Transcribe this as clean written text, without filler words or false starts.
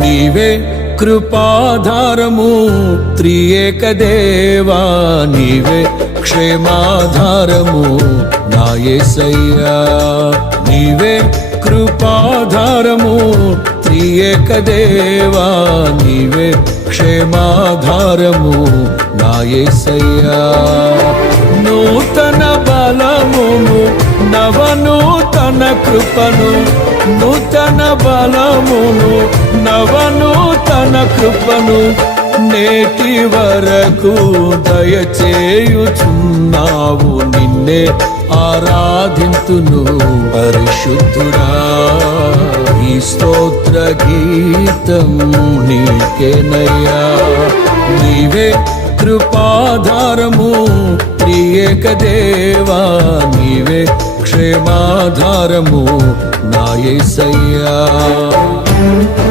నీవే కృపాధారము త్రియేక దేవా, నీవే క్షేమాధారము నా యేసయ్యా. నీవే కృపాధారము త్రియేక దేవా, నీవే క్షేమాధారము నా యేసయ్యా. నూతన బలమును నవనూతన కృపను, నూతన బలమును నవనూతన కృపను నేటి వరకు దయచేయుచున్నావు. నిన్నే ఆరాధింతును పరిశుద్ధుడా. ఈ స్తోత్ర గీతం నీకేనయ్యా. నీవే కృపాధారము త్రియేక దేవా, నీవే క్షేమాధారము నా యేసయ్యా.